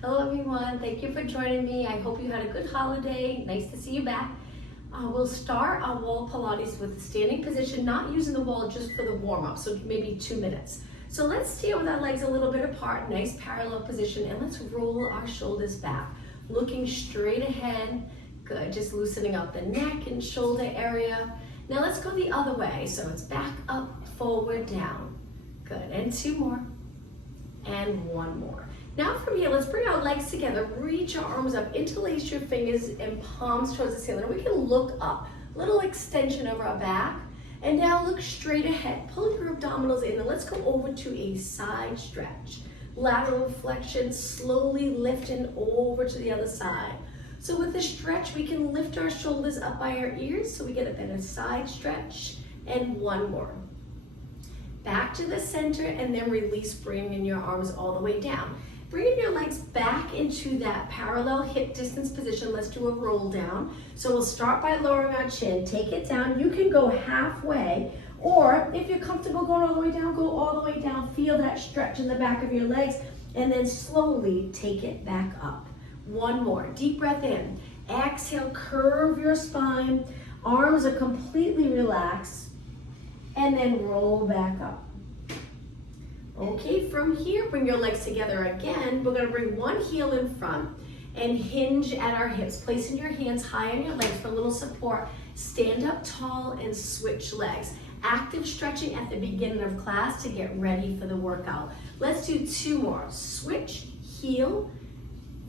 Hello everyone, thank you for joining me. I hope you had a good holiday. Nice to see you back. We'll start our wall Pilates with a standing position, not using the wall just for the warm up, so maybe 2 minutes. So let's stand with our legs a little bit apart, nice parallel position, and let's roll our shoulders back. Looking straight ahead, good, just loosening up the neck and shoulder area. Now let's go the other way, so it's back, up, forward, down. Good, and 2 more, and 1 more. Now from here, let's bring our legs together, reach our arms up, interlace your fingers and palms towards the ceiling. We can look up, little extension over our back, and now look straight ahead. Pull your abdominals in, and let's go over to a side stretch. Lateral flexion, slowly lifting over to the other side. So with the stretch, we can lift our shoulders up by our ears, so we get a better side stretch, and 1 more. Back to the center, and then release, bringing your arms all the way down. Bringing your legs back into that parallel hip distance position. Let's do a roll down. So we'll start by lowering our chin, take it down. You can go halfway, or if you're comfortable going all the way down, go all the way down. Feel that stretch in the back of your legs, and then slowly take it back up. 1 more, deep breath in. Exhale, curve your spine. Arms are completely relaxed, and then roll back up. Okay, from here, bring your legs together again. We're gonna bring one heel in front and hinge at our hips, placing your hands high on your legs for a little support. Stand up tall and switch legs. Active stretching at the beginning of class to get ready for the workout. Let's do 2 more. Switch, heel,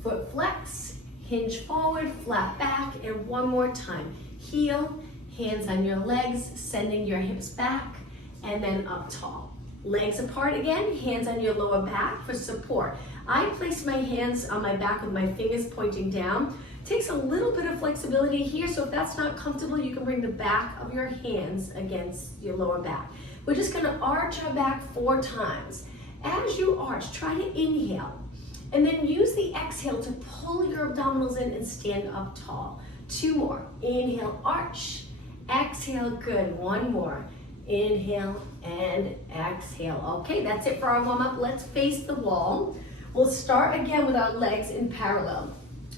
foot flex, hinge forward, flat back, and 1 more time. Heel, hands on your legs, sending your hips back, and then up tall. Legs apart again, hands on your lower back for support. I place my hands on my back with my fingers pointing down. Takes a little bit of flexibility here, so if that's not comfortable, you can bring the back of your hands against your lower back. We're just gonna arch our back 4 times. As you arch, try to inhale, and then use the exhale to pull your abdominals in and stand up tall. 2 more, inhale, arch, exhale, good, 1 more. Inhale and exhale. Okay, that's it for our warm up. Let's face the wall. We'll start again with our legs in parallel.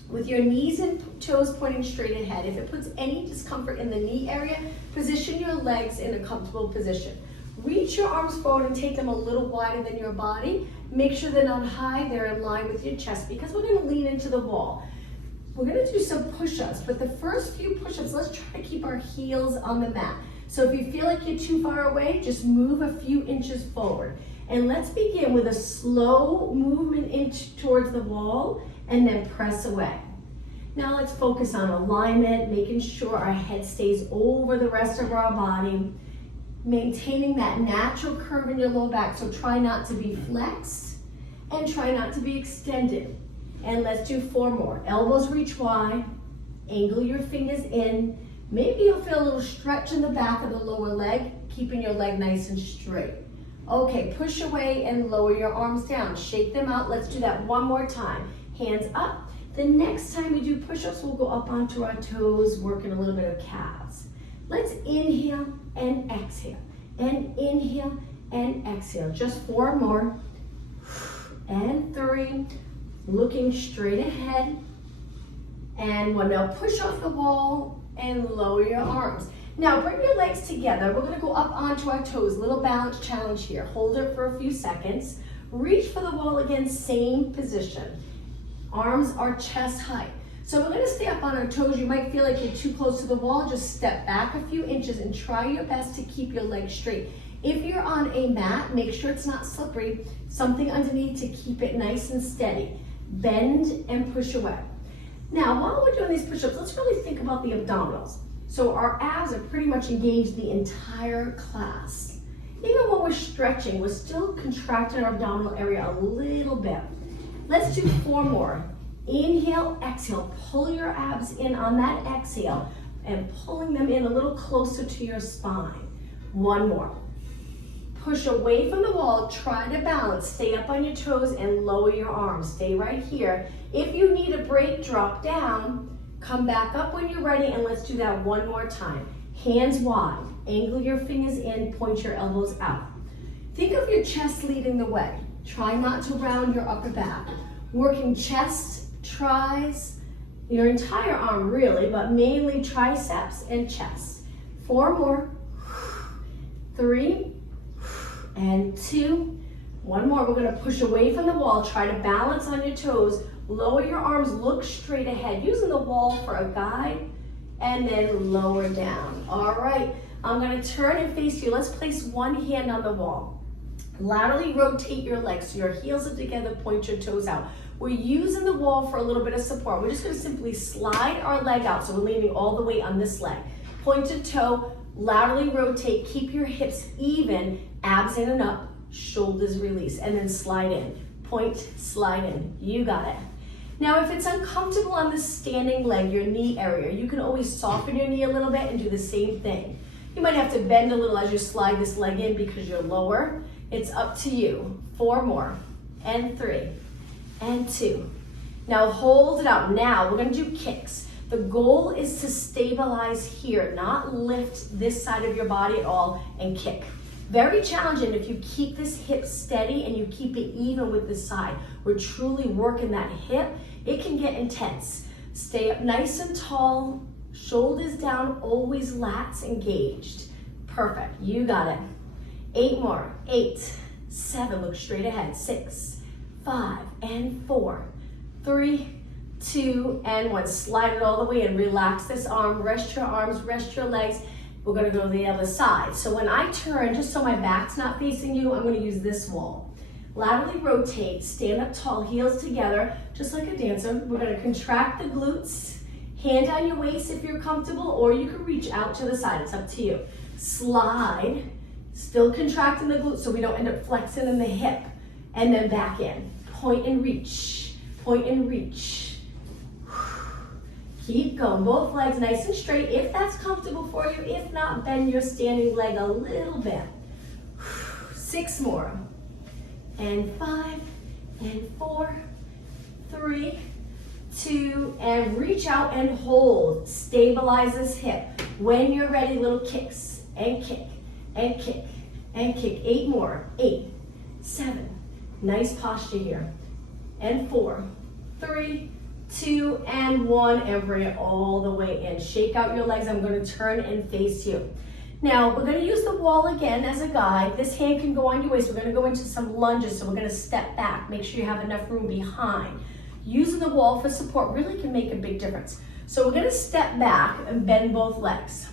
With your knees and toes pointing straight ahead. If it puts any discomfort in the knee area, position your legs in a comfortable position. Reach your arms forward and take them a little wider than your body. Make sure they're not high, they're in line with your chest, because we're gonna lean into the wall. We're gonna do some push-ups, but the first few push-ups, let's try to keep our heels on the mat. So if you feel like you're too far away, just move a few inches forward. And let's begin with a slow movement towards the wall and then press away. Now let's focus on alignment, making sure our head stays over the rest of our body, maintaining that natural curve in your low back. So try not to be flexed and try not to be extended. And let's do 4 more. Elbows reach wide, angle your fingers in. Maybe you'll feel a little stretch in the back of the lower leg, keeping your leg nice and straight. Okay, push away and lower your arms down. Shake them out. Let's do that 1 more time. Hands up. The next time we do push-ups, we'll go up onto our toes, working a little bit of calves. Let's inhale and exhale. And inhale and exhale. Just 4 more. And 3. Looking straight ahead. And 1. Now push off the wall and lower your arms. Now bring your legs together. We're gonna go up onto our toes. Little balance challenge here. Hold it for a few seconds. Reach for the wall again, same position. Arms are chest height. So we're gonna stay up on our toes. You might feel like you're too close to the wall. Just step back a few inches and try your best to keep your legs straight. If you're on a mat, make sure it's not slippery. Something underneath to keep it nice and steady. Bend and push away. Now, while we're doing these push-ups, let's really think about the abdominals. So our abs are pretty much engaged the entire class. Even when we're stretching, we're still contracting our abdominal area a little bit. Let's do 4 more. Inhale, exhale, pull your abs in on that exhale and pulling them in a little closer to your spine. 1 more. Push away from the wall, try to balance, stay up on your toes and lower your arms. Stay right here. If you need a break, drop down, come back up when you're ready, and let's do that 1 more time. Hands wide, angle your fingers in, point your elbows out. Think of your chest leading the way. Try not to round your upper back. Working chest, tris, your entire arm really, but mainly triceps and chest. 4 more. 3 and 2. 1 more. We're going to push away from the wall. Try to balance on your toes. Lower your arms, look straight ahead, using the wall for a guide, and then lower down. All right, I'm going to turn and face you. Let's place one hand on the wall. Laterally rotate your legs so your heels are together, point your toes out. We're using the wall for a little bit of support. We're just going to simply slide our leg out, so we're leaning all the way on this leg. Pointed toe, laterally rotate, keep your hips even, abs in and up, shoulders release, and then slide in. Point, slide in. You got it. Now, if it's uncomfortable on the standing leg, your knee area, you can always soften your knee a little bit and do the same thing. You might have to bend a little as you slide this leg in because you're lower. It's up to you. 4 more, and 3, and 2. Now hold it out. Now we're gonna do kicks. The goal is to stabilize here, not lift this side of your body at all and kick. Very challenging if you keep this hip steady and you keep it even with this side. We're truly working that hip. It can get intense. Stay up nice and tall, shoulders down, always lats engaged. Perfect, you got it. 8 more, 8, 7, look straight ahead, 6, 5, and 4, 3, 2, and 1. Slide it all the way in, relax this arm, rest your arms, rest your legs. We're gonna go to the other side. So when I turn, just so my back's not facing you, I'm gonna use this wall. Laterally rotate, stand up tall, heels together, just like a dancer. We're gonna contract the glutes, hand on your waist if you're comfortable, or you can reach out to the side, it's up to you. Slide, still contracting the glutes so we don't end up flexing in the hip, and then back in. Point and reach, point and reach. Keep going, both legs nice and straight if that's comfortable for you. If not, bend your standing leg a little bit. 6 more. And 5, and 4, 3, 2, and reach out and hold. Stabilize this hip. When you're ready, little kicks, and kick, and kick, and kick. 8 more, 8, 7, nice posture here. And 4, 3, 2, and 1, and bring it all the way in. Shake out your legs. I'm gonna turn and face you. Now, we're gonna use the wall again as a guide. This hand can go on your waist. We're gonna go into some lunges, so we're gonna step back. Make sure you have enough room behind. Using the wall for support really can make a big difference. So we're gonna step back and bend both legs.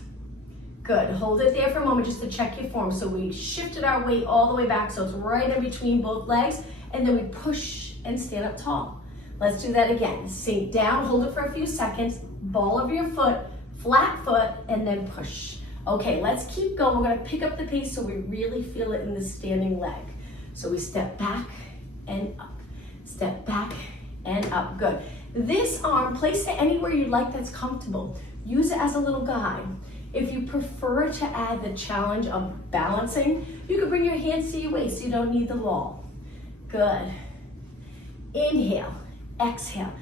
Good, hold it there for a moment just to check your form. So we shifted our weight all the way back, so it's right in between both legs, and then we push and stand up tall. Let's do that again. Sink down, hold it for a few seconds, ball of your foot, flat foot, and then push. Okay, let's keep going. We're gonna pick up the pace so we really feel it in the standing leg. So we step back and up, step back and up, good. This arm, place it anywhere you like that's comfortable. Use it as a little guide. If you prefer to add the challenge of balancing, you can bring your hands to your waist, you don't need the wall. Good. Inhale, exhale,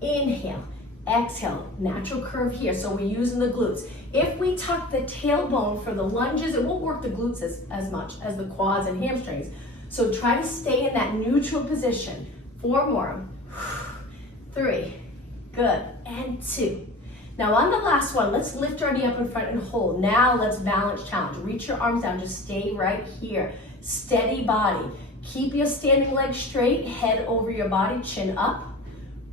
inhale, exhale, natural curve here, so we're using the glutes. If we tuck the tailbone for the lunges, it won't work the glutes as much as the quads and hamstrings. So try to stay in that neutral position. 4 more, 3, good, and 2. Now on the last one, let's lift our knee up in front and hold. Now let's balance challenge. Reach your arms down, just stay right here. Steady body. Keep your standing leg straight, head over your body, chin up.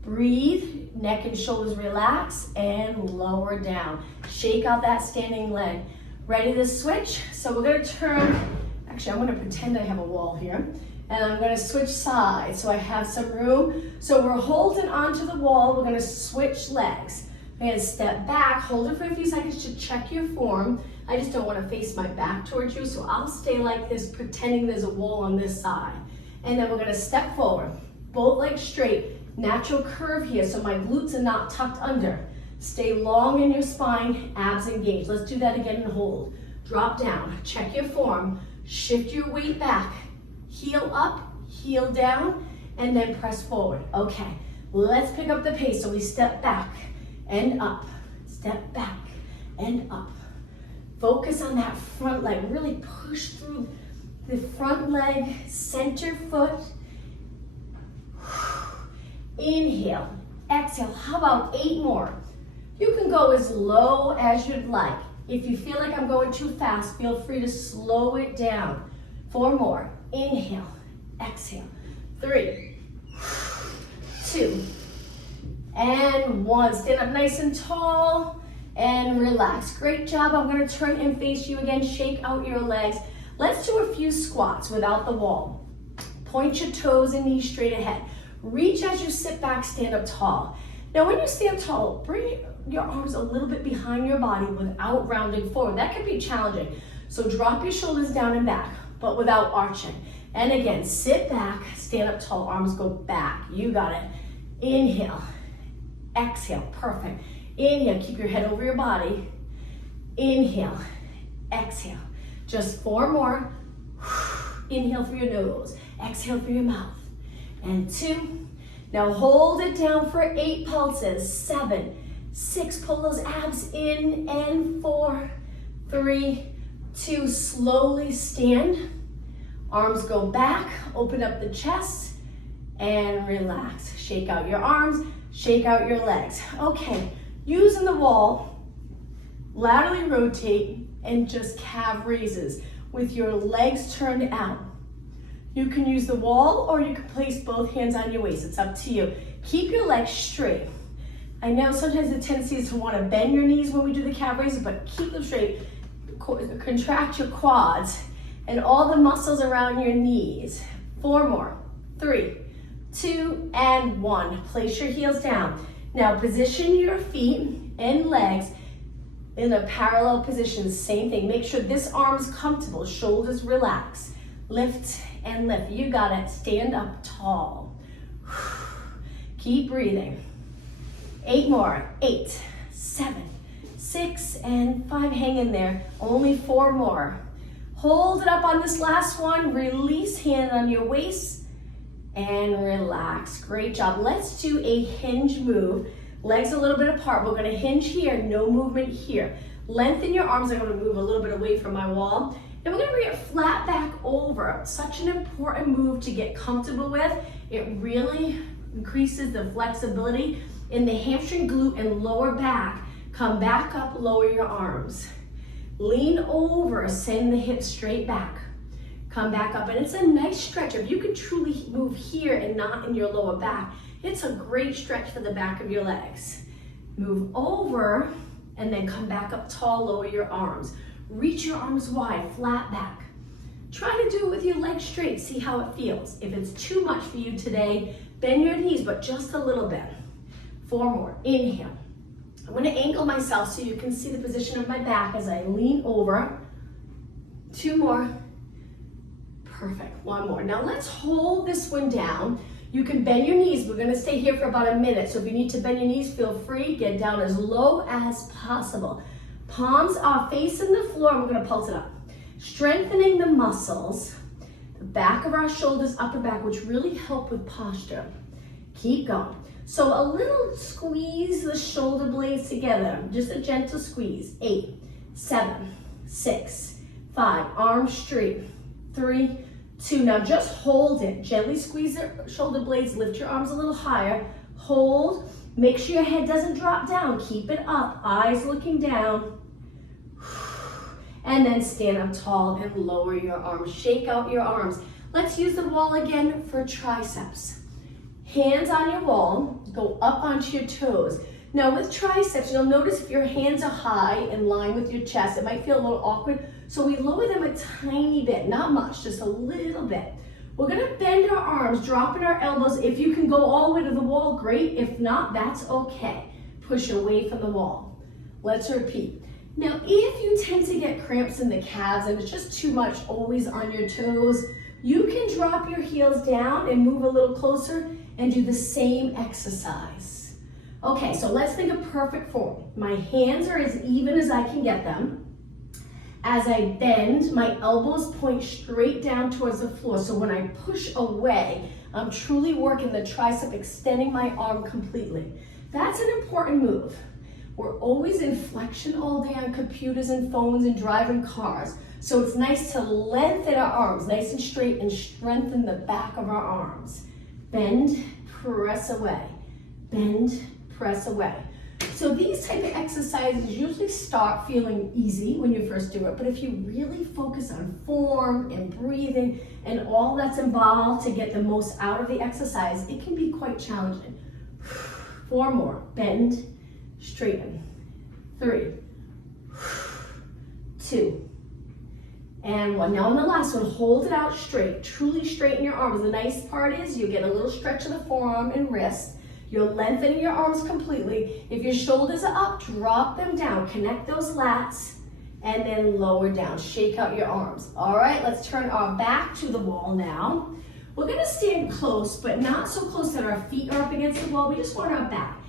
Breathe, neck and shoulders relax, and lower down. Shake out that standing leg. Ready to switch? So we're gonna turn, actually I'm gonna pretend I have a wall here, and I'm gonna switch sides so I have some room. So we're holding onto the wall, we're gonna switch legs. We're gonna step back, hold it for a few seconds to check your form. I just don't wanna face my back towards you, so I'll stay like this, pretending there's a wall on this side. And then we're gonna step forward, both legs straight, natural curve here, so my glutes are not tucked under. Stay long in your spine, abs engaged. Let's do that again and hold. Drop down, check your form, shift your weight back, heel up, heel down, and then press forward. Okay, let's pick up the pace. So we step back and up, step back and up. Focus on that front leg, really push through the front leg, center foot, Inhale, exhale. How about 8 more? You can go as low as you'd like. If you feel like I'm going too fast, feel free to slow it down. 4 more. Inhale, exhale. 3, 2, and 1. Stand up nice and tall and relax. Great job. I'm going to turn and face you again. Shake out your legs. Let's do a few squats without the wall. Point your toes and knees straight ahead. Reach as you sit back, stand up tall. Now when you stand tall, bring your arms a little bit behind your body without rounding forward. That can be challenging. So drop your shoulders down and back, but without arching. And again, sit back, stand up tall, arms go back. You got it. Inhale, exhale, perfect. Inhale, keep your head over your body. Inhale, exhale. Just 4 more. Inhale through your nose, exhale through your mouth. And 2. Now hold it down for 8 pulses. 7, 6, pull those abs in, and 4, 3, 2, slowly stand. Arms go back, open up the chest, and relax. Shake out your arms, shake out your legs. Okay, using the wall, laterally rotate, and just calf raises with your legs turned out. You can use the wall or you can place both hands on your waist. It's up to you. Keep your legs straight. I know sometimes the tendency is to want to bend your knees when we do the calf raises, but keep them straight. Contract your quads and all the muscles around your knees. 4 more. 3, 2, and 1. Place your heels down. Now position your feet and legs in a parallel position. Same thing. Make sure this arm is comfortable. Shoulders relax. Lift and lift. You got it. Stand up tall. Keep breathing. 8 more. 8, 7, 6, and 5. Hang in there. Only 4 more. Hold it up on this last one. Release, hand on your waist, and relax. Great job. Let's do a hinge move. Legs a little bit apart. We're going to hinge here. No movement here. Lengthen your arms. I'm going to move a little bit away from my wall. And we're going to bring it flat back over. Such an important move to get comfortable with. It really increases the flexibility in the hamstring, glute, and lower back. Come back up, lower your arms. Lean over, send the hips straight back. Come back up, and it's a nice stretch. If you can truly move here and not in your lower back, it's a great stretch for the back of your legs. Move over, and then come back up tall, lower your arms. Reach your arms wide, flat back. Try to do it with your legs straight, see how it feels. If it's too much for you today, bend your knees, but just a little bit. 4 more, inhale. I'm gonna angle myself so you can see the position of my back as I lean over. 2 more, perfect, 1 more. Now let's hold this one down. You can bend your knees. We're gonna stay here for about a minute, so if you need to bend your knees, feel free. Get down as low as possible. Palms are facing the floor, and we're gonna pulse it up. Strengthening the muscles, the back of our shoulders, upper back, which really help with posture. Keep going. So a little squeeze the shoulder blades together, just a gentle squeeze. 8, 7, 6, 5, arms straight. 3, 2, now just hold it. Gently squeeze the shoulder blades, lift your arms a little higher. Hold, make sure your head doesn't drop down. Keep it up, eyes looking down. And then stand up tall and lower your arms. Shake out your arms. Let's use the wall again for triceps. Hands on your wall, go up onto your toes. Now with triceps, you'll notice if your hands are high in line with your chest, it might feel a little awkward. So we lower them a tiny bit, not much, just a little bit. We're gonna bend our arms, dropping our elbows. If you can go all the way to the wall, great. If not, that's okay. Push away from the wall. Let's repeat. Now, if you tend to get cramps in the calves and it's just too much always on your toes, you can drop your heels down and move a little closer and do the same exercise. Okay, so let's think of perfect form. My hands are as even as I can get them. As I bend, my elbows point straight down towards the floor. So when I push away, I'm truly working the tricep, extending my arm completely. That's an important move. We're always in flexion all day on computers and phones and driving cars. So it's nice to lengthen our arms, nice and straight, and strengthen the back of our arms. Bend, press away. bend, press away. So these type of exercises usually start feeling easy when you first do it, but if you really focus on form and breathing and all that's involved to get the most out of the exercise, it can be quite challenging. 4 more, bend, straighten. 3, 2, and 1. Now on the last one, hold it out straight, truly straighten your arms. The nice part is you get a little stretch of the forearm and wrist. You'll lengthen your arms completely. If your shoulders are up, drop them down. Connect those lats and then lower down. Shake out your arms. All right, let's turn our back to the wall now. We're gonna stand close, but not so close that our feet are up against the wall. We just want our back.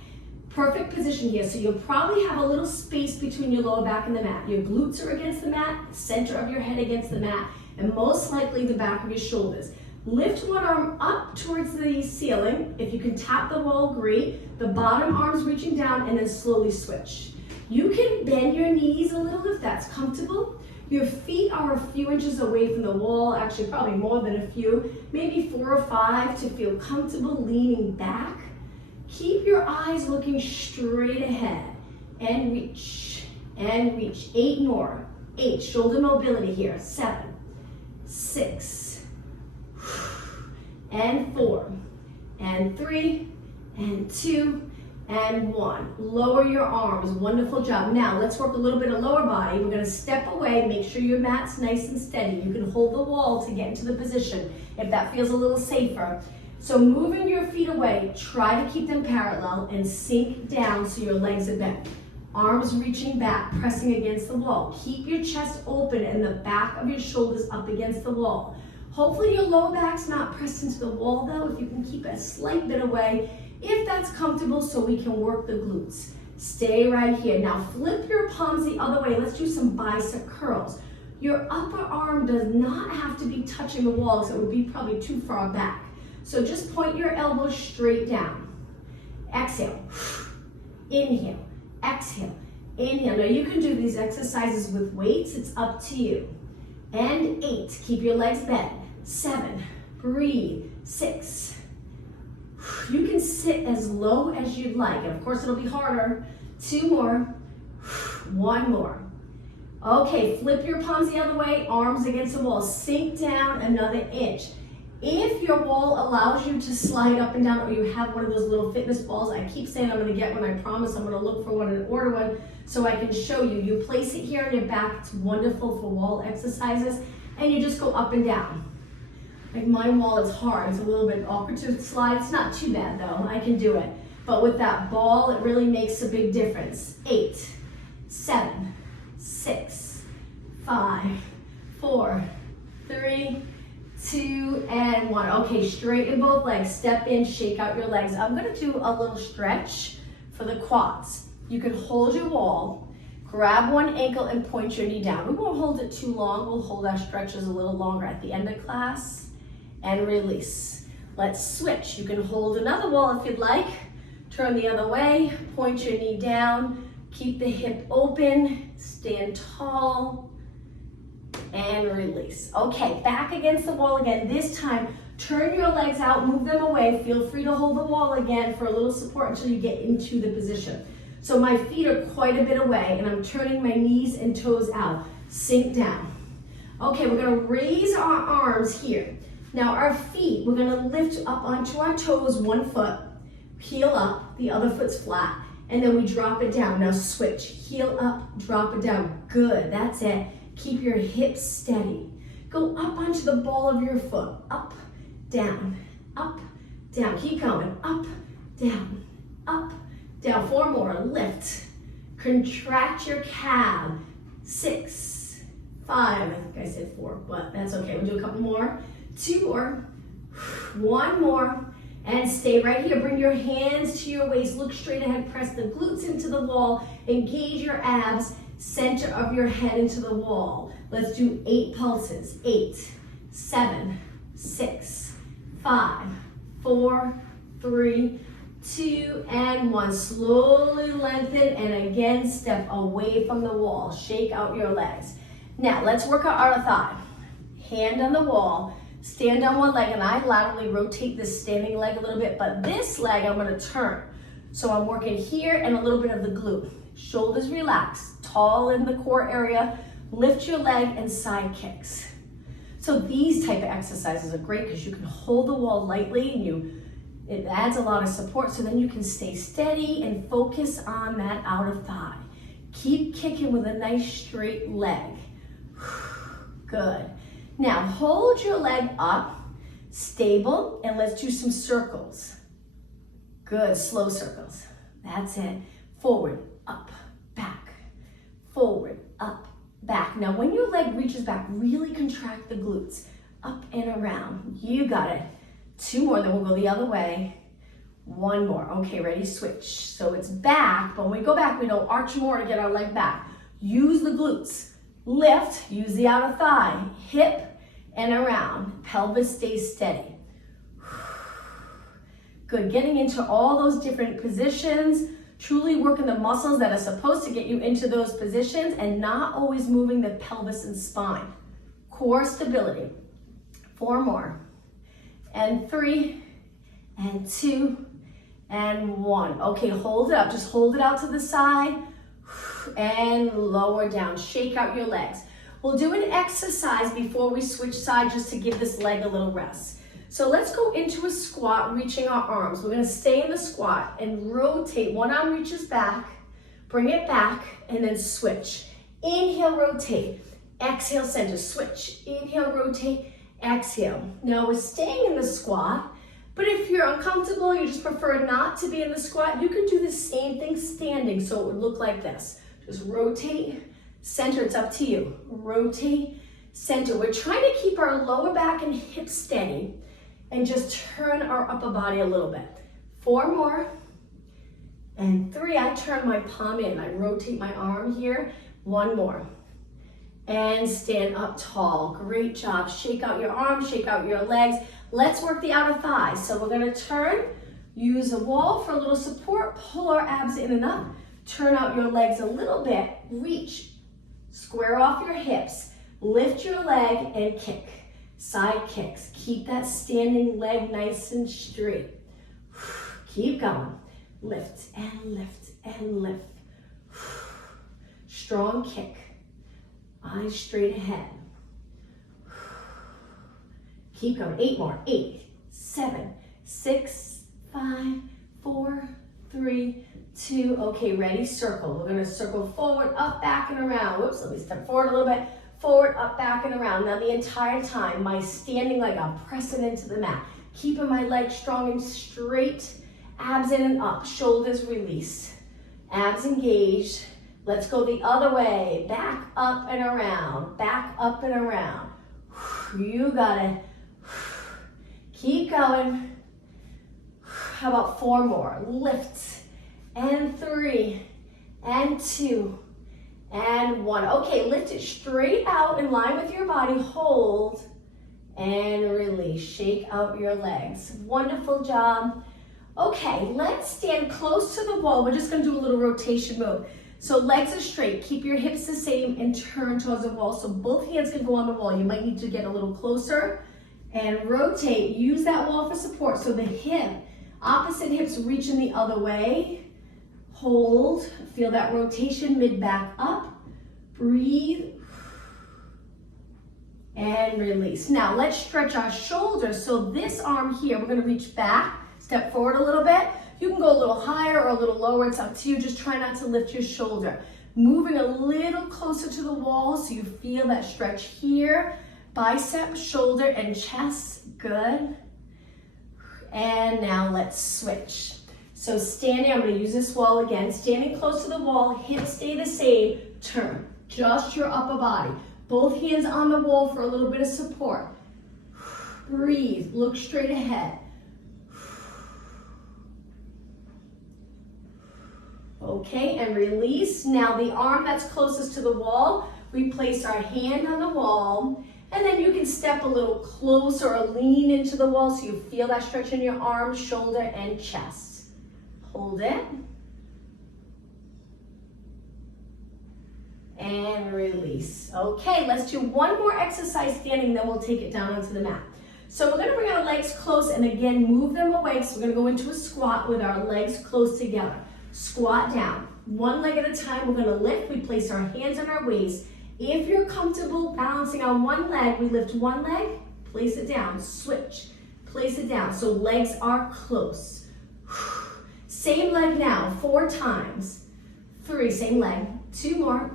Perfect position here. So you'll probably have a little space between your lower back and the mat. Your glutes are against the mat, the center of your head against the mat, and most likely the back of your shoulders. Lift one arm up towards the ceiling. If you can tap the wall, great. The bottom arm's reaching down and then slowly switch. You can bend your knees a little if that's comfortable. Your feet are a few inches away from the wall, actually probably more than a few, maybe 4 or 5 to feel comfortable leaning back. Keep your eyes looking straight ahead and reach and reach. 8 more. 8, shoulder mobility here. 7, 6, and 4, and 3, and 2, and 1. Lower your arms, wonderful job. Now let's work a little bit of lower body. We're gonna step away, make sure your mat's nice and steady. You can hold the wall to get into the position if that feels a little safer. So moving your feet away, try to keep them parallel and sink down so your legs are bent. Arms reaching back, pressing against the wall. Keep your chest open and the back of your shoulders up against the wall. Hopefully your lower back's not pressed into the wall though, if you can keep a slight bit away, if that's comfortable, so we can work the glutes. Stay right here. Now flip your palms the other way. Let's do some bicep curls. Your upper arm does not have to be touching the wall, so it would be probably too far back. So just point your elbows straight down. Exhale, inhale, exhale, inhale. Now you can do these exercises with weights, it's up to you. And 8, keep your legs bent. 7, breathe. 6, you can sit as low as you'd like. And of course it'll be harder. 2 more, 1 more. Okay, flip your palms the other way, arms against the wall. Sink down another inch. If your wall allows you to slide up and down, or you have one of those little fitness balls, I keep saying I'm gonna get one, I promise I'm gonna look for one and order one so I can show you. You place it here on your back, it's wonderful for wall exercises, and you just go up and down. Like my wall is hard, it's a little bit awkward to slide. It's not too bad though, I can do it. But with that ball, it really makes a big difference. 8, 7, 6, 5, 4, 3, 2, and 1. Okay, straighten both legs, step in, shake out your legs. I'm gonna do a little stretch for the quads. You can hold your wall, grab one ankle and point your knee down. We won't hold it too long, we'll hold our stretches a little longer at the end of class, and release. Let's switch. You can hold another wall if you'd like. Turn the other way, point your knee down, keep the hip open, stand tall, and release. Okay, back against the wall again. This time, turn your legs out, move them away. Feel free to hold the wall again for a little support until you get into the position. So my feet are quite a bit away and I'm turning my knees and toes out. Sink down. Okay, we're gonna raise our arms here. Now our feet, we're gonna lift up onto our toes, one foot, heel up, the other foot's flat, and then we drop it down. Now switch, heel up, drop it down. Good, that's it. Keep your hips steady. Go up onto the ball of your foot. Up, down, up, down. Keep going. Up, down, up, down. 4 more. Lift. Contract your calf. 6, 5. I think I said 4, but that's okay. We'll do a couple more. 2 more. 1 more. And stay right here. Bring your hands to your waist. Look straight ahead. Press the glutes into the wall. Engage your abs. Center of your head into the wall. Let's do 8 pulses. 8, 7, 6, 5, 4, 3, 2, and 1. Slowly lengthen and again step away from the wall. Shake out your legs. Now let's work our outer thigh. Hand on the wall. Stand on one leg, and I laterally rotate this standing leg a little bit, but this leg I'm gonna turn. So I'm working here and a little bit of the glute. Shoulders relaxed, tall in the core area, lift your leg and side kicks. So these type of exercises are great because you can hold the wall lightly and it adds a lot of support, so then you can stay steady and focus on that outer thigh. Keep kicking with a nice straight leg. Good. Now hold your leg up, stable, and let's do some circles. Good, slow circles. That's it. Forward, up, back. Forward, up, back. Now when your leg reaches back, really contract the glutes. Up and around. You got it. 2 more, then we'll go the other way. 1 more. Okay, ready, switch. So it's back, but when we go back, we don't arch more to get our leg back. Use the glutes. Lift, use the outer thigh. Hip and around. Pelvis stays steady. Good, getting into all those different positions, truly working the muscles that are supposed to get you into those positions and not always moving the pelvis and spine. Core stability. 4 more. And 3, and 2, and 1. Okay, hold it up. Just hold it out to the side and lower down. Shake out your legs. We'll do an exercise before we switch sides just to give this leg a little rest. So let's go into a squat, reaching our arms. We're gonna stay in the squat and rotate. One arm reaches back, bring it back, and then switch. Inhale, rotate. Exhale, center, switch. Inhale, rotate. Exhale. Now we're staying in the squat, but if you're uncomfortable, you just prefer not to be in the squat, you can do the same thing standing, so it would look like this. Just rotate, center, it's up to you. Rotate, center. We're trying to keep our lower back and hips steady and just turn our upper body a little bit. 4 more, and 3, I turn my palm in. I rotate my arm here. 1 more. And stand up tall. Great job. Shake out your arms, shake out your legs. Let's work the outer thighs. So we're gonna turn, use a wall for a little support, pull our abs in and up, turn out your legs a little bit, reach, square off your hips, lift your leg and kick. Side kicks. Keep that standing leg nice and straight. Keep going. Lift and lift and lift. Strong kick. Eyes straight ahead. Keep going. 8 more. 8, 7, 6, 5, 4, 3, 2. Okay, ready? Circle. We're going to circle forward, up, back, and around. Whoops, let me step forward a little bit. Forward, up, back, and around. Now the entire time, my standing leg, I'm pressing into the mat. Keeping my legs strong and straight. Abs in and up. Shoulders release. Abs engaged. Let's go the other way. Back up and around. Back up and around. You got it. Keep going. How about 4 more? Lift. And 3. And 2. And 1. Okay, lift it straight out in line with your body. Hold. And release. Shake out your legs. Wonderful job. Okay, let's stand close to the wall. We're just going to do a little rotation move. So legs are straight, keep your hips the same and turn towards the wall. So both hands can go on the wall. You might need to get a little closer and rotate. Use that wall for support. So the opposite hips reaching the other way. Hold, feel that rotation, mid back up. Breathe and release. Now let's stretch our shoulders. So this arm here, we're gonna reach back, step forward a little bit. You can go a little higher or a little lower, it's up to you. Just try not to lift your shoulder. Moving a little closer to the wall so you feel that stretch here. Bicep, shoulder, and chest, good. And now let's switch. So standing, I'm gonna use this wall again. Standing close to the wall, hips stay the same, turn. Just your upper body. Both hands on the wall for a little bit of support. Breathe, look straight ahead. Okay, and release. Now the arm that's closest to the wall, we place our hand on the wall, and then you can step a little closer or lean into the wall so you feel that stretch in your arms, shoulder, and chest. Hold it. And release. Okay, let's do one more exercise standing, then we'll take it down onto the mat. So we're gonna bring our legs close and again, move them away. So we're gonna go into a squat with our legs close together. Squat down. One leg at a time, we're gonna lift. We place our hands on our waist. If you're comfortable balancing on one leg, we lift one leg, place it down, switch, place it down. So legs are close. Same leg now, 4 times. 3, same leg, 2 more.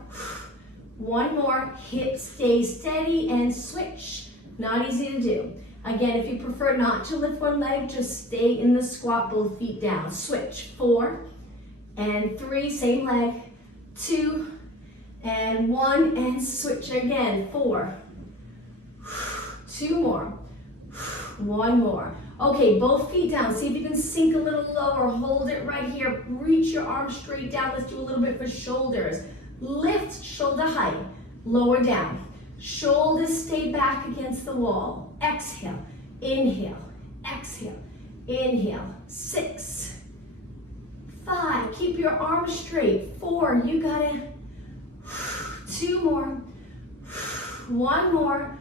1 more, hips stay steady and switch. Not easy to do. Again, if you prefer not to lift one leg, just stay in the squat, both feet down. Switch, 4 and 3, same leg, 2 and 1, and switch again, 4. 2 more, 1 more. Okay, both feet down. See if you can sink a little lower. Hold it right here. Reach your arms straight down. Let's do a little bit for shoulders. Lift, shoulder height. Lower down. Shoulders stay back against the wall. Exhale, inhale, exhale, inhale. 6, 5, keep your arms straight. 4, you got it. 2 more, 1 more.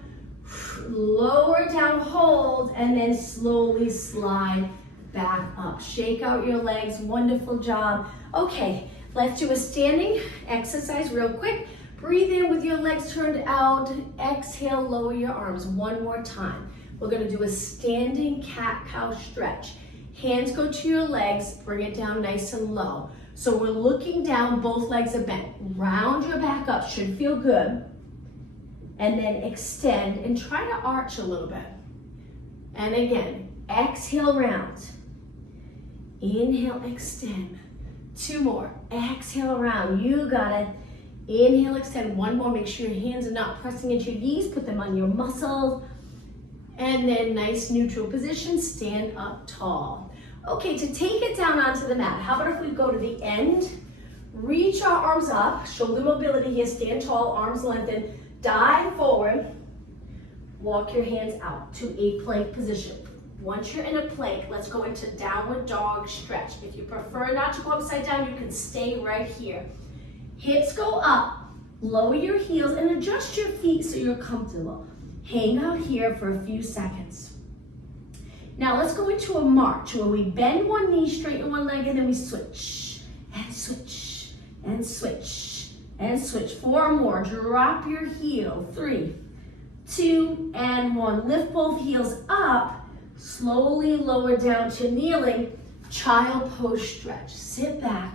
Lower down, hold, and then slowly slide back up. Shake out your legs, wonderful job. Okay, let's do a standing exercise real quick. Breathe in with your legs turned out. Exhale, lower your arms one more time. We're gonna do a standing cat-cow stretch. Hands go to your legs, bring it down nice and low. So we're looking down, both legs are bent. Round your back up, should feel good. And then extend and try to arch a little bit. And again, exhale, round. Inhale, extend. 2 more, exhale, round. You got it. Inhale, extend. 1 more, make sure your hands are not pressing into your knees, put them on your muscles. And then nice neutral position, stand up tall. Okay, to take it down onto the mat, how about if we go to the end, reach our arms up, shoulder mobility here, stand tall, arms lengthen. Dive forward, walk your hands out to a plank position. Once you're in a plank, let's go into downward dog stretch. If you prefer not to go upside down, you can stay right here. Hips go up, lower your heels and adjust your feet so you're comfortable. Hang out here for a few seconds. Now let's go into a march where we bend one knee, straighten one leg, and then we switch, and switch, and switch. And switch. 4 more. Drop your heel. 3, 2, and 1. Lift both heels up. Slowly lower down to kneeling. Child pose stretch. Sit back.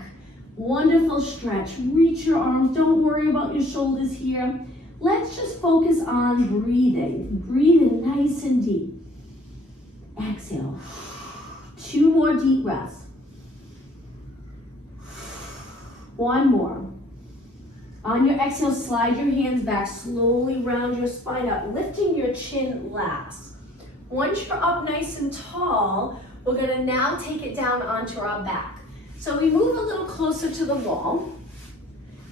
Wonderful stretch. Reach your arms. Don't worry about your shoulders here. Let's just focus on breathing. Breathe in nice and deep. Exhale. 2 more deep breaths. 1 more. On your exhale, slide your hands back, slowly round your spine up, lifting your chin last. Once you're up nice and tall, we're gonna now take it down onto our back. So we move a little closer to the wall.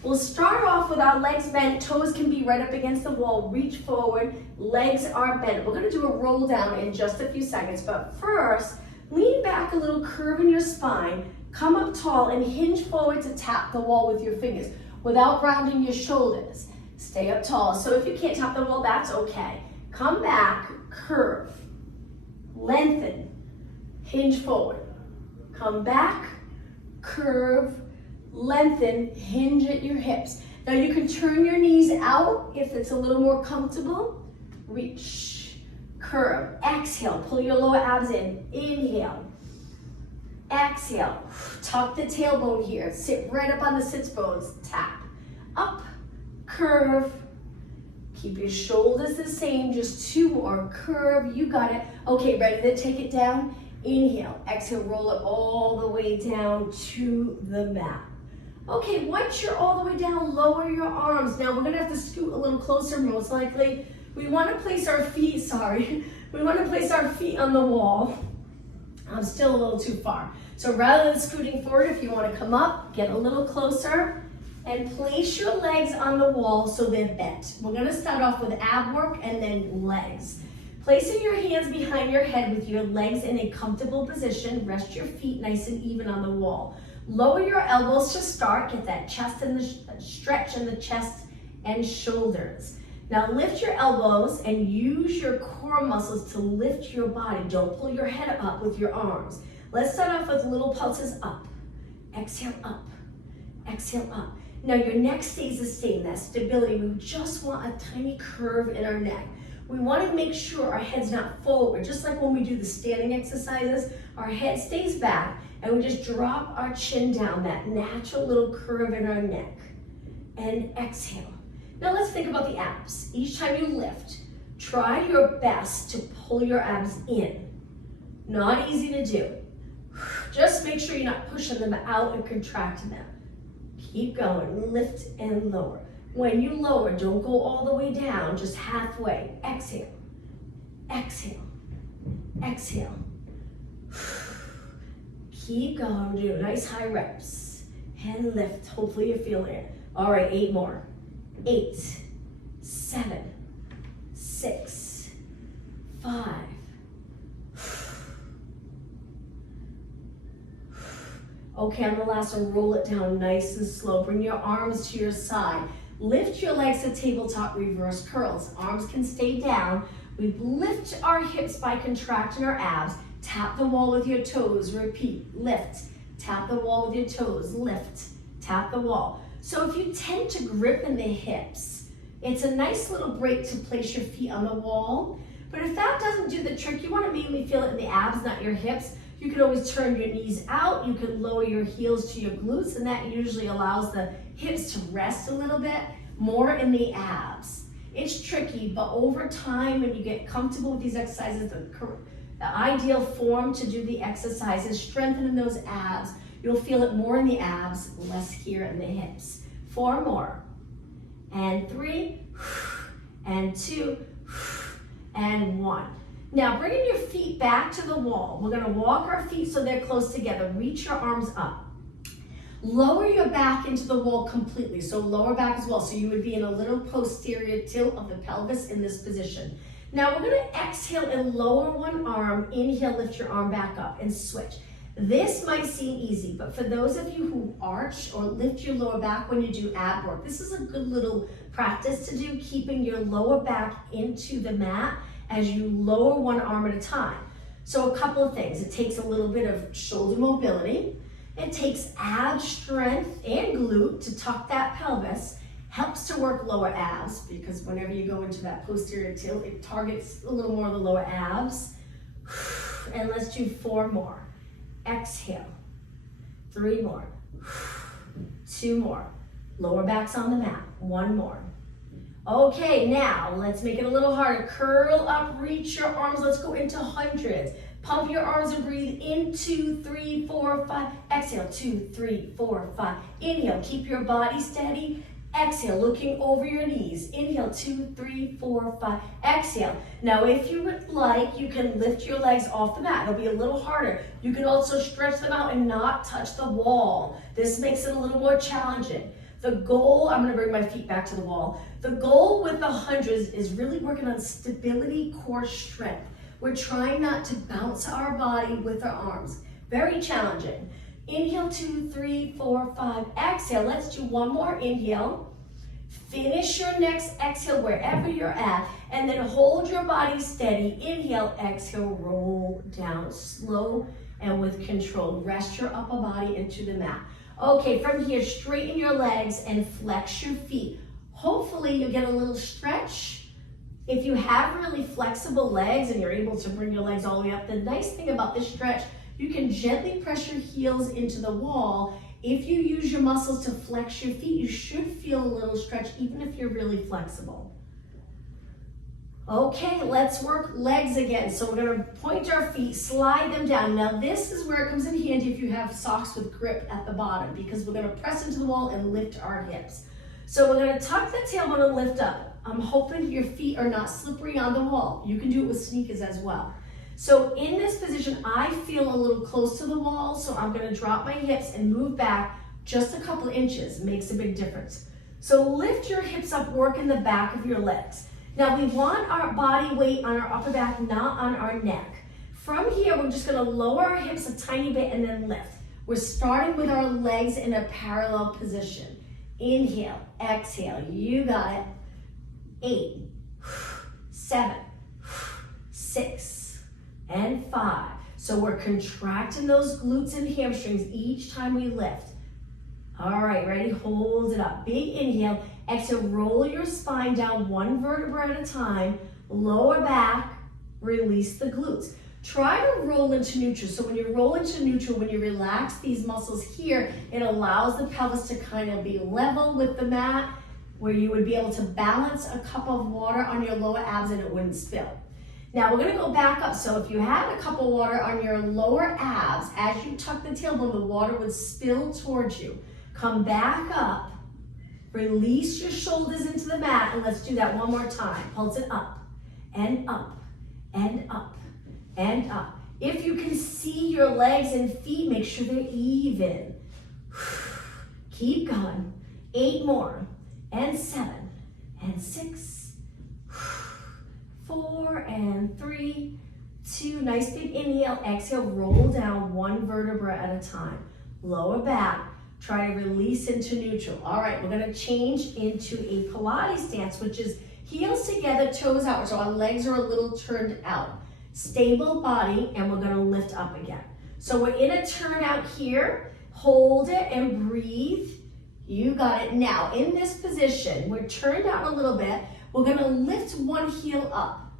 We'll start off with our legs bent, toes can be right up against the wall, reach forward, legs are bent. We're gonna do a roll down in just a few seconds, but first, lean back a little, curve in your spine, come up tall and hinge forward to tap the wall with your fingers. Without rounding your shoulders. Stay up tall. So if you can't tap the wall, that's okay. Come back, curve, lengthen, hinge forward. Come back, curve, lengthen, hinge at your hips. Now you can turn your knees out if it's a little more comfortable. Reach, curve, exhale, pull your lower abs in, inhale. Exhale, tuck the tailbone here, sit right up on the sits bones, tap, up, curve, keep your shoulders the same, just 2 more, curve, you got it. Okay, ready to take it down? Inhale, exhale, roll it all the way down to the mat. Okay, once you're all the way down, lower your arms. Now we're gonna have to scoot a little closer, most likely. We wanna place our feet, we wanna place our feet on the wall. I'm still a little too far. So rather than scooting forward, if you want to come up, get a little closer and place your legs on the wall so they're bent. We're going to start off with ab work and then legs. Placing your hands behind your head with your legs in a comfortable position, rest your feet nice and even on the wall. Lower your elbows to start, get that chest and the stretch in the chest and shoulders. Now lift your elbows and use your core muscles to lift your body. Don't pull your head up with your arms. Let's start off with little pulses up. Exhale up, exhale up. Now your neck stays the same, that stability. We just want a tiny curve in our neck. We want to make sure our head's not forward. Just like when we do the standing exercises, our head stays back and we just drop our chin down, that natural little curve in our neck. And exhale. Now let's think about the abs. Each time you lift, try your best to pull your abs in. Not easy to do. Just make sure you're not pushing them out and contracting them. Keep going, lift and lower. When you lower, don't go all the way down, just halfway. Exhale, exhale, exhale. Keep going, do nice high reps. And lift, hopefully you're feeling it. All right, 8 more. 8, 7, 6, 5. Okay, on the last one, roll it down nice and slow. Bring your arms to your side. Lift your legs to tabletop reverse curls. Arms can stay down. We lift our hips by contracting our abs. Tap the wall with your toes. Repeat, lift. Tap the wall with your toes. Lift, tap the wall. So if you tend to grip in the hips, it's a nice little break to place your feet on the wall. But if that doesn't do the trick, you want to mainly feel it in the abs, not your hips. You can always turn your knees out. You can lower your heels to your glutes, and that usually allows the hips to rest a little bit more in the abs. It's tricky, but over time, when you get comfortable with these exercises, the ideal form to do the exercise is strengthening those abs. You'll feel it more in the abs, less here in the hips. 4 more. And 3, and 2, and 1. Now, bringing your feet back to the wall. We're gonna walk our feet so they're close together. Reach your arms up. Lower your back into the wall completely. So lower back as well. So you would be in a little posterior tilt of the pelvis in this position. Now we're gonna exhale and lower one arm. Inhale, lift your arm back up and switch. This might seem easy, but for those of you who arch or lift your lower back when you do ab work, this is a good little practice to do, keeping your lower back into the mat as you lower one arm at a time. So a couple of things. It takes a little bit of shoulder mobility. It takes ab strength and glute to tuck that pelvis. Helps to work lower abs because whenever you go into that posterior tilt, it targets a little more of the lower abs. And let's do 4 more. Exhale. 3 more. 2 more. Lower back's on the mat. 1 more. Okay, now let's make it a little harder. Curl up, reach your arms. Let's go into hundreds. Pump your arms and breathe in. 2, 3, 4, 5. Exhale. 2, 3, 4, 5. Inhale. Keep your body steady. Exhale, looking over your knees. Inhale, 2, 3, 4, 5. Exhale. Now, if you would like, you can lift your legs off the mat. It'll be a little harder. You can also stretch them out and not touch the wall. This makes it a little more challenging. The goal, I'm gonna bring my feet back to the wall. The goal with the hundreds is really working on stability, core strength. We're trying not to bounce our body with our arms. Very challenging. Inhale, 2, 3, 4, 5. Exhale, let's do 1 more. Inhale. Finish your next exhale wherever you're at, and then hold your body steady. Inhale, exhale, roll down slow and with control. Rest your upper body into the mat. Okay, from here, straighten your legs and flex your feet. Hopefully you get a little stretch. If you have really flexible legs and you're able to bring your legs all the way up, the nice thing about this stretch, you can gently press your heels into the wall. If you use your muscles to flex your feet, you should feel a little stretch even if you're really flexible. Okay, let's work legs again. So we're gonna point our feet, slide them down. Now this is where it comes in handy if you have socks with grip at the bottom, because we're gonna press into the wall and lift our hips. So we're gonna tuck the tailbone and lift up. I'm hoping your feet are not slippery on the wall. You can do it with sneakers as well. So in this position, I feel a little close to the wall, so I'm gonna drop my hips and move back just a couple inches. Makes a big difference. So lift your hips up, work in the back of your legs. Now we want our body weight on our upper back, not on our neck. From here, we're just gonna lower our hips a tiny bit and then lift. We're starting with our legs in a parallel position. Inhale, exhale, you got it. 8, 7, 6, and 5. So we're contracting those glutes and hamstrings each time we lift. All right, ready? Hold it up. Big inhale. Exhale, roll your spine down one vertebra at a time. Lower back, release the glutes. Try to roll into neutral. So when you roll into neutral, when you relax these muscles here, it allows the pelvis to kind of be level with the mat, where you would be able to balance a cup of water on your lower abs and it wouldn't spill. Now we're gonna go back up. So if you had a cup of water on your lower abs, as you tuck the tailbone, the water would spill towards you. Come back up, release your shoulders into the mat, and let's do that one more time. Pulse it up, and up, and up, and up. If you can see your legs and feet, make sure they're even. Keep going. 8 more, and 7, and 6, 4, and 3, 2. Nice big inhale. Exhale, roll down one vertebra at a time. Lower back. Try to release into neutral. All right, we're gonna change into a Pilates stance, which is heels together, toes out. So our legs are a little turned out. Stable body, and we're gonna lift up again. So we're in a turnout here. Hold it and breathe. You got it. Now, in this position, we're turned out a little bit. We're gonna lift one heel up.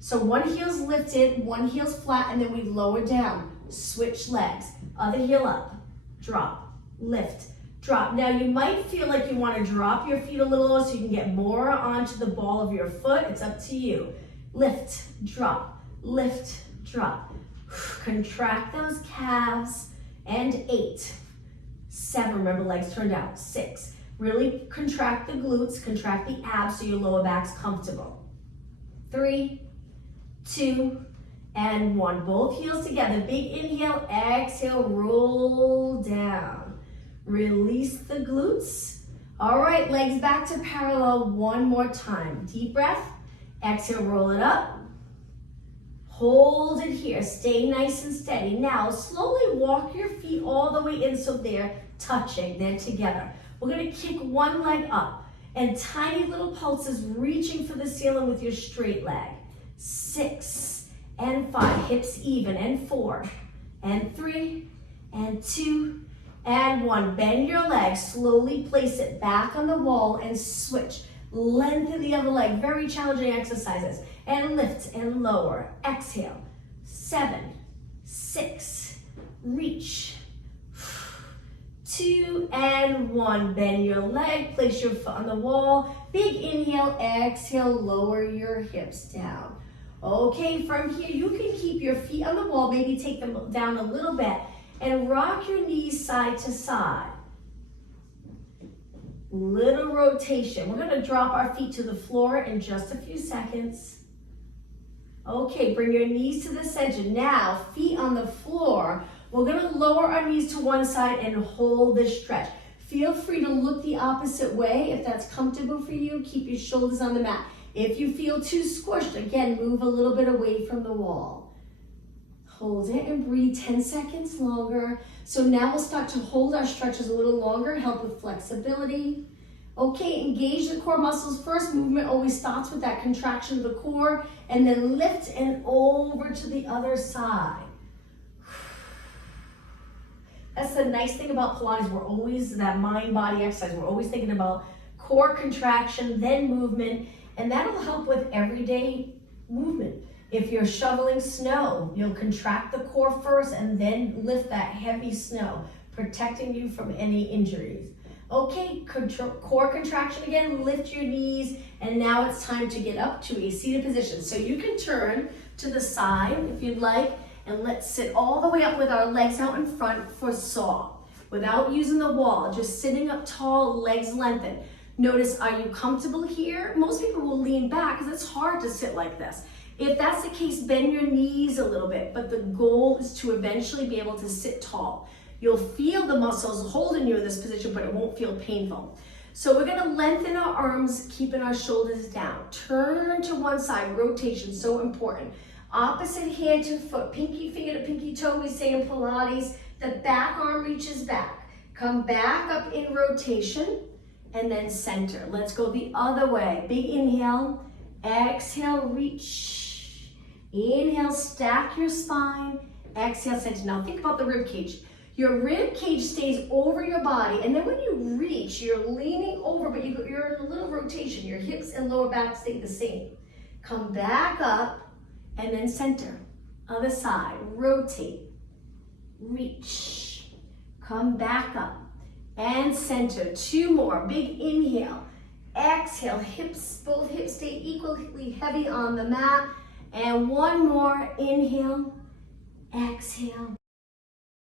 So one heel's lifted, one heel's flat, and then we lower down. Switch legs. Other heel up, drop. Lift, drop. Now you might feel like you want to drop your feet a little lower so you can get more onto the ball of your foot. It's up to you. Lift, drop, lift, drop. Contract those calves. And 8, 7, remember legs turned out. 6, really contract the glutes, contract the abs so your lower back's comfortable. 3, 2, and 1. Both heels together. Big inhale, exhale, roll down. Release the glutes. All right, legs back to parallel one more time. Deep breath. Exhale, roll it up. Hold it here. Stay nice and steady. Now, slowly walk your feet all the way in so they're touching. They're together. We're going to kick one leg up and tiny little pulses reaching for the ceiling with your straight leg. 6 and 5. Hips even. And 4 and 3 and 2 and 1. Bend your leg, slowly place it back on the wall and switch. Lengthen the other leg, very challenging exercises. And lift and lower. Exhale. 7, 6, reach. 2 and 1. Bend your leg, place your foot on the wall. Big inhale, exhale, lower your hips down. Okay, from here you can keep your feet on the wall, maybe take them down a little bit. And rock your knees side to side. Little rotation. We're gonna drop our feet to the floor in just a few seconds. Okay, bring your knees to the center. Now, feet on the floor. We're gonna lower our knees to one side and hold this stretch. Feel free to look the opposite way if that's comfortable for you. Keep your shoulders on the mat. If you feel too squished, again, move a little bit away from the wall. Hold it and breathe 10 seconds longer. So now we'll start to hold our stretches a little longer, help with flexibility. Okay, engage the core muscles first. Movement always starts with that contraction of the core, and then lift and over to the other side. That's the nice thing about Pilates. We're always, that mind-body exercise, we're always thinking about core contraction, then movement, and that'll help with everyday movement. If you're shoveling snow, you'll contract the core first and then lift that heavy snow, protecting you from any injuries. Okay, core contraction again, lift your knees, and now it's time to get up to a seated position. So you can turn to the side if you'd like, and let's sit all the way up with our legs out in front for saw. Without using the wall, just sitting up tall, legs lengthened. Notice, are you comfortable here? Most people will lean back because it's hard to sit like this. If that's the case, bend your knees a little bit, but the goal is to eventually be able to sit tall. You'll feel the muscles holding you in this position, but it won't feel painful. So we're gonna lengthen our arms, keeping our shoulders down. Turn to one side, rotation, so important. Opposite hand to foot, pinky finger to pinky toe, we say in Pilates. The back arm reaches back. Come back up in rotation, and then center. Let's go the other way. Big inhale, Exhale, reach. Inhale, stack your spine. Exhale, center. Now think about the rib cage. Your rib cage stays over your body, and then when you reach, you're leaning over, but you're in a little rotation. Your hips and lower back stay the same. Come back up, and then center. Other side, rotate, reach. Come back up, and center. 2 more, big inhale. Exhale, both hips stay equally heavy on the mat. And 1 more, inhale, exhale.